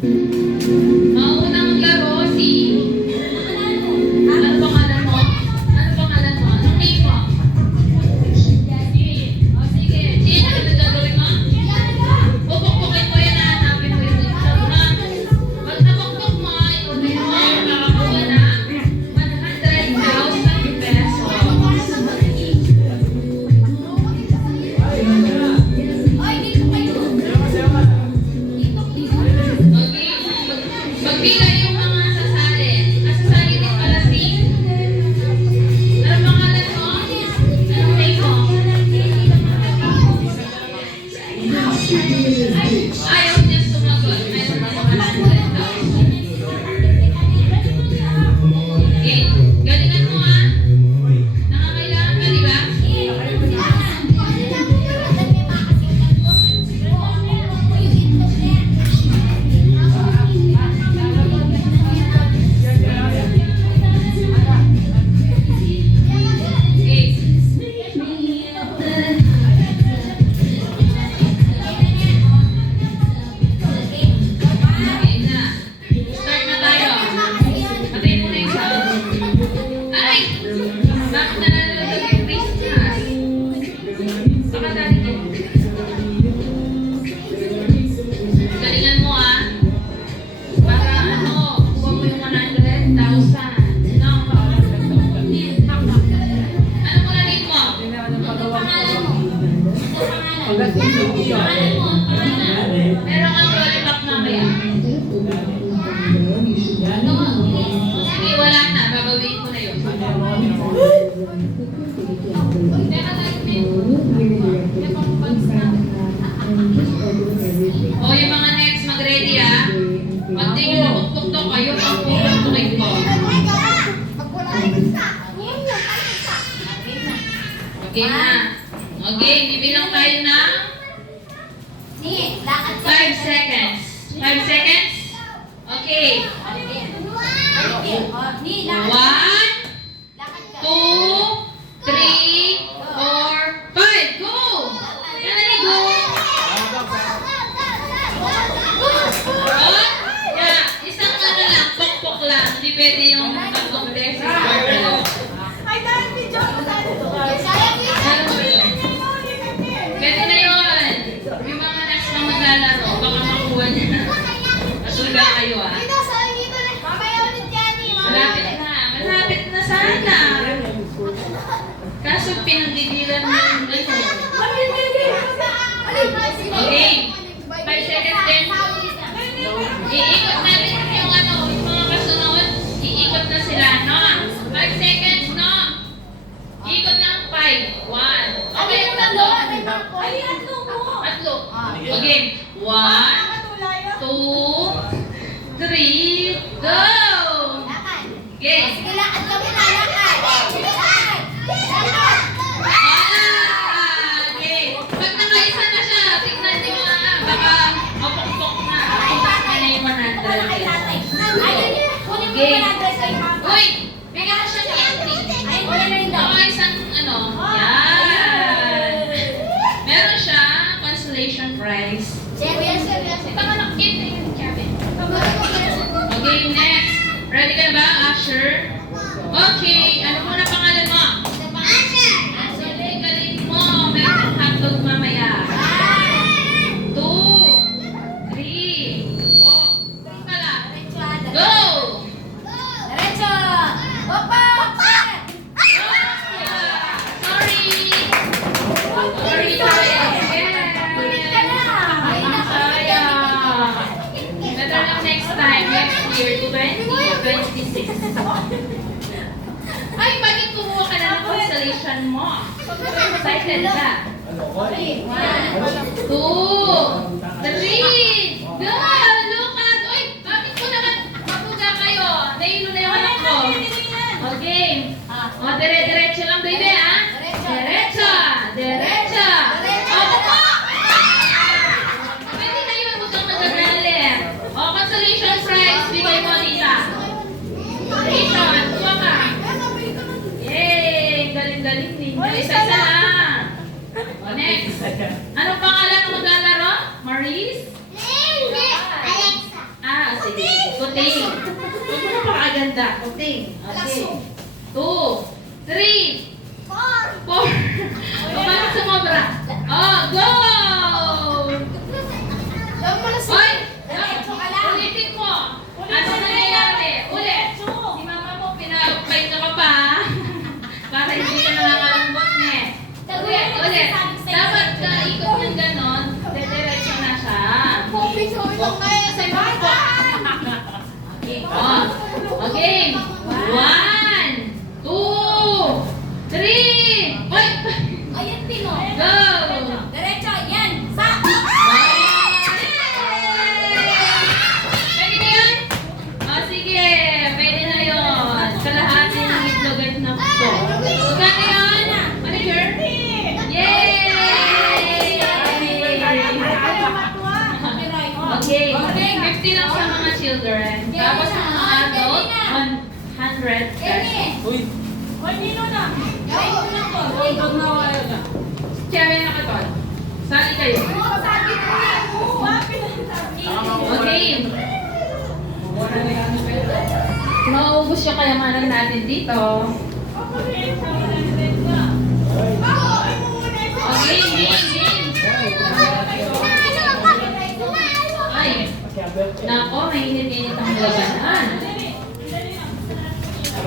Mauna maglaro si... Ano pangalan mo? Ano pangalan mo? Anong name mo? Jean. O sige. Jean, ano na gagawin mo? Pupukpukin mo yan, hanapin mo yung exam na. Pag napukpuk mo, inunin mo, makakakuha na 100,000 pesos. Magbigay yung mga sasali. Sasali din pala si... Ano pangalan mo? Anong name mo? Ayaw niya sumagot. Mayroon na mga 100,000. Okay. Galingan mo ha. Nakakailangan ka, di ba? Galingan mo ah. Para ano, kuha mo yung 100,000. No? Ano mo na name mo? Pangalan mo? Pangalan mo? Meron kang lollipop mamaya. Sige, wala na. Babawiin ko na yun. O, yung mga next, mag-ready ah. Pag di nyo nakuktok kayo, ang pupuktukin ko. Okay na. Okay, bibilang tayo ng 5 seconds. 5 seconds? Okay. 1, 2, 3, 4, 5. Go! Yan na go! Yeah, isang ano lang, pokpok lang. Hindi pwede yung tatlong beses. Pwede na yun. Yung mga next na maglalaro, baka makuha niya na. Masuga kayo ah. Malapit na. Malapit na sana. Kaso pinagdidilan mo yung okay. 5 seconds din. Iikot natin yung ano, yung mga kasunod. Iikot na sila, no? 5 seconds, no? Iikot ng 5. 1. Okay, yung tatlo. Tatlo. Okay. 1, 2, 3, go! Okay. Okay. Pag nakaisa na siya, tignan niyo nga. Baka mapukpok na. Tapos na yung 100. Okay. Uy! Bigyan mo siya candy. Baka isang ano. Yan. Meron siya consolation prize. Ito ka nakikit na yung cabin. Okay, next. Ready ka na ba, Asher? Okay. Ano muna pangalan mo? Galing mo. Meron kang hotdog mamaya. 2, 3. Oh, 3 pala. Go! Sorry. Sorry tayo. Better lang next time. Next year, 2026. Ay, bakit kumuha ka na ng constellation mo? Excited ka? 1, 2, 3. Go! Lucas! Uy, bakit ko naman mapuga kayo? Nahilo na yung anak ko. Okay. O, dire-diretso lang, baby, ha? Diretso! Diretso! O, buko! Pwede na yun, huwag kang magagalit. O, consolation prize, bigay mo, Lisa. Consolation, kuha ka. Yay! Galing-galing ninyo. Isa-isa lang. O, next. Anong pangalan ng maglalaro? Maurice? Alexa. puting. Huwag mo na pakaganda. Puting. Okay. 2, 3, 4. Bakit sumobra? Oh, go! Hoy! Ulitin mo. Ano nangyayari? Ulit. Si mama mo, pinapahinga ka pa. Para hindi ka nangangalambot na eh. Ulit. Dapat ikot ng ganon. Diretso na siya. Kasi bata. Okay. Oh. Okay. 1, 2, 3. Hoy! Ayan, Pino. Go! Diretso, yan. Sa. Pwede na yun? O sige, pwede na yun. Kalahati ng itlog at nakpo. Magkano yun? Manager? Yay! Okay, 50 lang sa mga children. Tapos sa mga adult, 100 pesos. Uy, Kaya na katon. Sali kayo. Okay. Maubos yung kayamanan natin dito. Okay, game. Ay, nako, mainit-init ang labanan.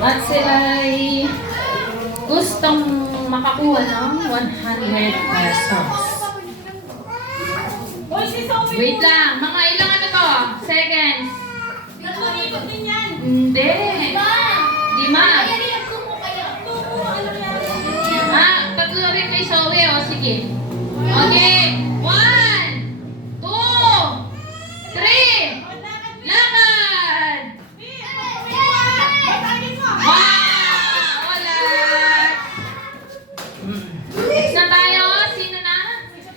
At sila ay gustong makakuha ng 100 pesos. Wait lang, mga ilang ano to? Seconds. Hindi. 5. Tatlo rin kay Zoe, o sige. Okay. 1, 2, 3. Lakad! Wow! Wala! Next na tayo. Sino na?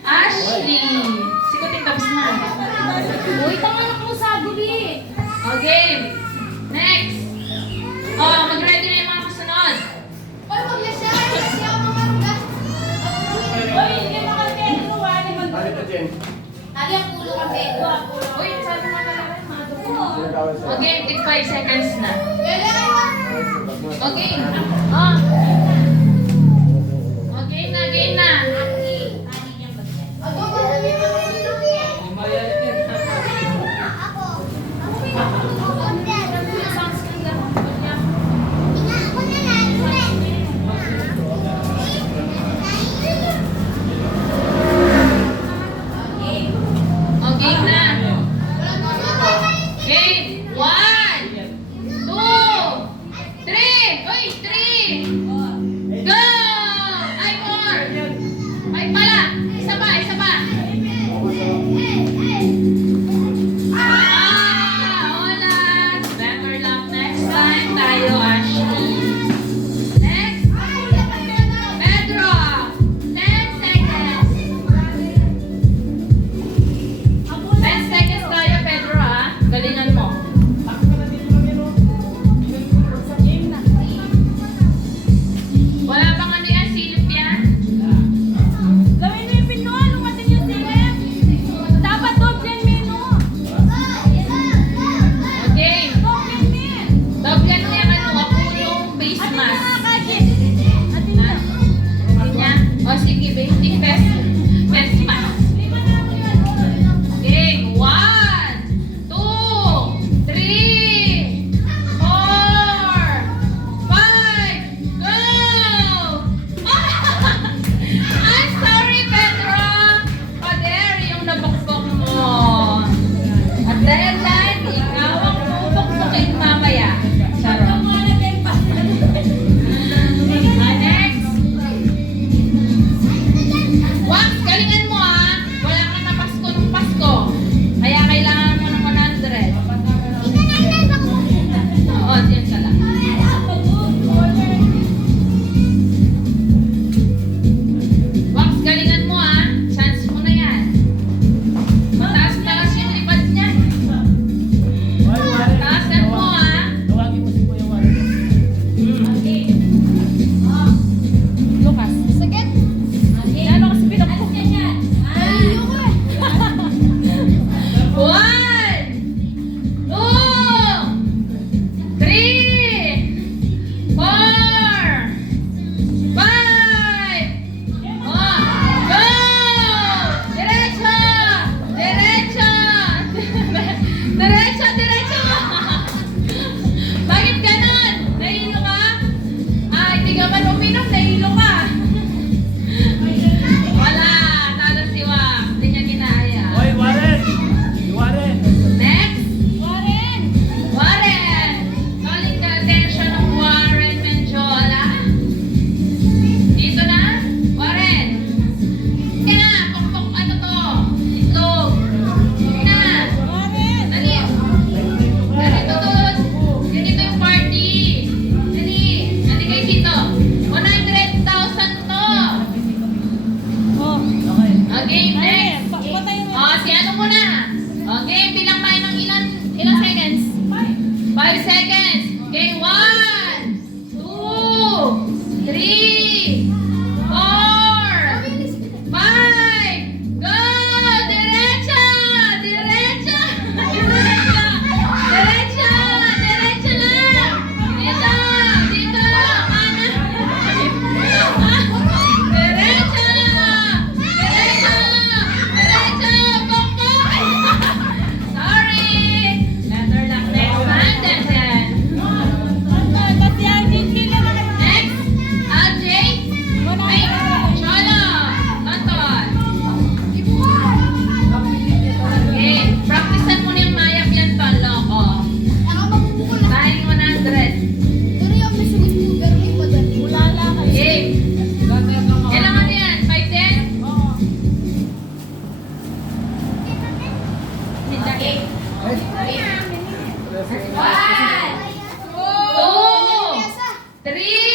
Ashley. Sikutin tapos na. Uy, tanganak mo sa guli. Okay. Next. Oh, mag-ready na yung mga kasunod. balik na dyan. Tali ang pulo ka, Pedro. Uy, sabi mo talaga yung mga dugo. Okay, take 5 seconds na. Okay. Oh. Okay na, game na. Okay na. Game. 1, 2, 3. Uy, 3. Go! Ay, 4. seconds. Okay, 1, 2, 3, 4, 5. Go! Diretso! Diretso! Diretso! Diretso! Diretso lang! Dito! Dito! Kanan! Diretso! Diretso! Diretso! Pongpong! Sorry! Letter lang next time, Desen. Next, Aljay. Ay, Cholo. Tonton. Okay, practicean mo na yung mayap yan, Ton, loko. Sayang 100. Okay. Kailangan mo yan? 5-10? One. 2, 3,